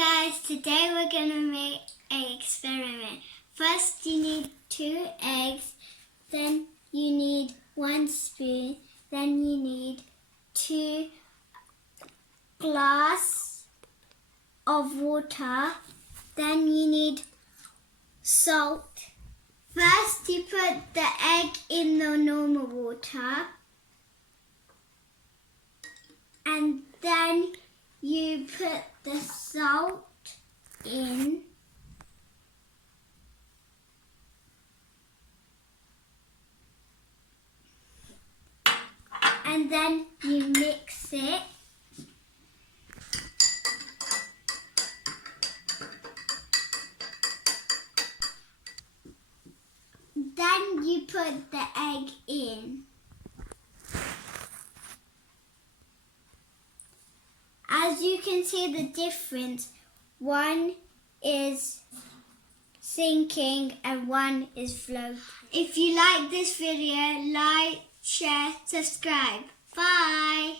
guys, today we're going to make an experiment. First you need 2 eggs, then you need 1 spoon, then you need 2 glass of water, then you need salt. First you put the egg in the normal water, and then you put the salt in, and then you mix it. Then you put the egg in. As you can see the difference, one is sinking and one is floating. If you like this video, like, share, subscribe. Bye!